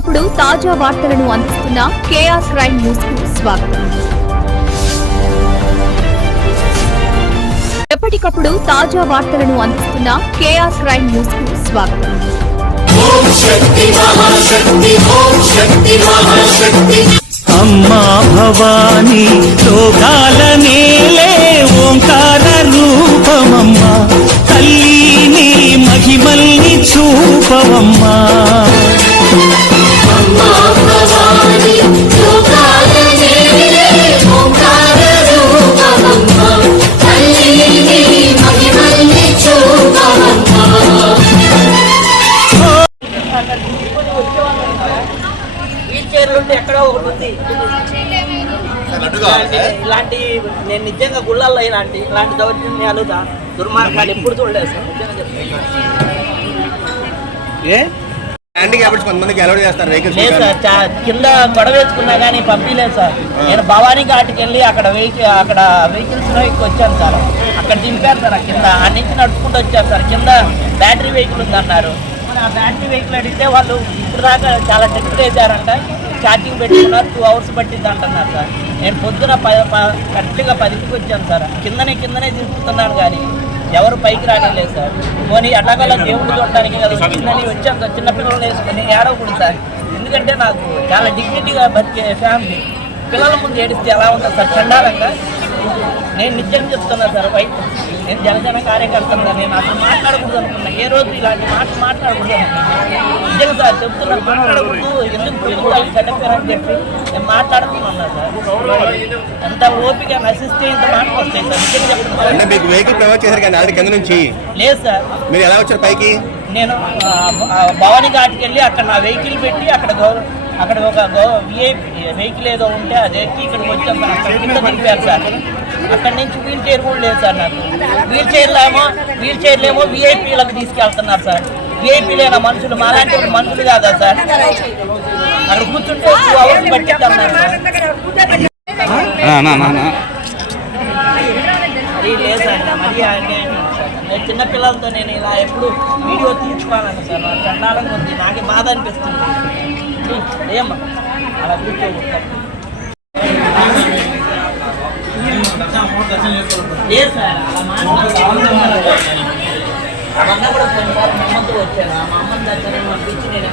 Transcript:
ఎప్పటికప్పుడు తాజా వార్తలను అందిస్తున్న కేఆర్ క్రైమ్ న్యూస్ కు స్వాగతం. ఎప్పటికప్పుడు తాజా వార్తలను అందిస్తున్న కేఆర్ క్రైమ్ న్యూస్ కు స్వాగతం. ఓం శక్తి మహాశక్తి, ఓం శక్తి మహాశక్తి. అమ్మా భవానీ లోకాల నేలే ఓంకార రూపమమ్మా, తల్లిని మహిమల్ని చూపవమ్మా. అమ్మా భవానీ లోకాల నేలే ఓంకార రూపమమ్మా, తల్లిని మహిమల్ని చూపవమ్మా. ఎక్కడో ఒకటి ఉంది ఇలాంటి నేను నిజంగా గుళ్ళల్లో ఇలాంటి దౌర్జన్యాలు దుర్మార్గాలు ఎప్పుడు చూడలేదు సార్. నిజంగా చెప్తాను లేదు సార్, కింద గొడవ వేసుకున్నా కానీ పంపించలేదు సార్. నేను భవానీ ఘాట్కి వెళ్ళి అక్కడ వెహికల్స్ లో వచ్చాను సార్. అక్కడ దింపారు సార్, కింద ఆ నుంచి నడుచుకుంటూ వచ్చారు సార్. కింద బ్యాటరీ వెహికల్ ఉందన్నారు. ఆ బ్యాటరీ వెహికల్ అడిగితే వాళ్ళు ఇప్పుడు దాకా చాలా టెస్ట్ వేసారంట, ఛార్జింగ్ పెట్టుకున్నారు, 2 hours పట్టింది అంటున్నారు సార్. నేను పొద్దున కరెక్ట్గా 10కి వచ్చాను సార్. కిందనే తిరుగుతున్నాను కానీ ఎవరు పైకి రాలేదు సార్. పోనీ అట్లాగలా దేవుడు చూడటానికి కదా కిందని వచ్చాను సార్. చిన్నపిల్లలు వేసుకొని ఏడవకూడదు సార్, ఎందుకంటే నాకు చాలా డిగ్నిటీగా బతికే ఫ్యామిలీ. పిల్లల ముందు ఏడిస్తే ఎలా ఉంటుంది సార్, చండాలంగా. నేను నిజంగా చెప్తున్నా సార్, నేను జనజన కార్యకర్తగా నేను అసలు మాట్లాడకూడదు అనుకున్నా. ఏ రోజు ఇలాంటి మాట్లాడకూడదు అనుకున్నా. నిజంగా సార్ చెప్తున్నా, మాట్లాడకూడదు, ఎందుకు ప్రభుత్వాలు చట్టపేరని చెప్పి నేను మాట్లాడుతున్నా సార్. ఎంత ఓపిక నశిస్తే ఇంత మాటలు వస్తాయి సార్. నిజంగా చెప్తున్నా. మీకు వెహికల్ ప్రొవైడ్ చేశారు కానీ కింద నుంచి లేదు సార్. మీరు ఎలా వచ్చారు పైకి? నేను భవానీ ఘాట్కి వెళ్ళి అక్కడ నా వెహికల్ పెట్టి అక్కడ ఒక విఐపి వెహికల్ ఏదో ఉంటే అది ఎక్కి ఇక్కడికి వచ్చాను సార్. అక్కడ కింద దింపారు సార్. అక్కడి నుంచి వీల్ చైర్ కూడా లేదు సార్ నాకు. వీల్ చైర్లేమో విఐపీలకు తీసుకెళ్తున్నారు సార్. విఐపీలేనా మనుషులు? మాలాంటి మనుషులు కాదా సార్? అక్కడ కూర్చుంటే 2 hours పట్టిద్దన్నారు సార్. లేదు సార్, మరి నేను చిన్నపిల్లలతో నేను ఇలా ఎప్పుడు వీడియో తీసుకోవాలను సార్. నాకు చండాలంగా ఉంది, నాకే బాధ అనిపిస్తుంది. ఏమ్మా అలా కూర్చోబోతాం లేదు సార్, అలా మాట్లాడుతున్నారు. అన్న కూడా కొన్నిసార్లు మా అమ్మతో వచ్చాను. మా అమ్మని దగ్గర పంపించి నేను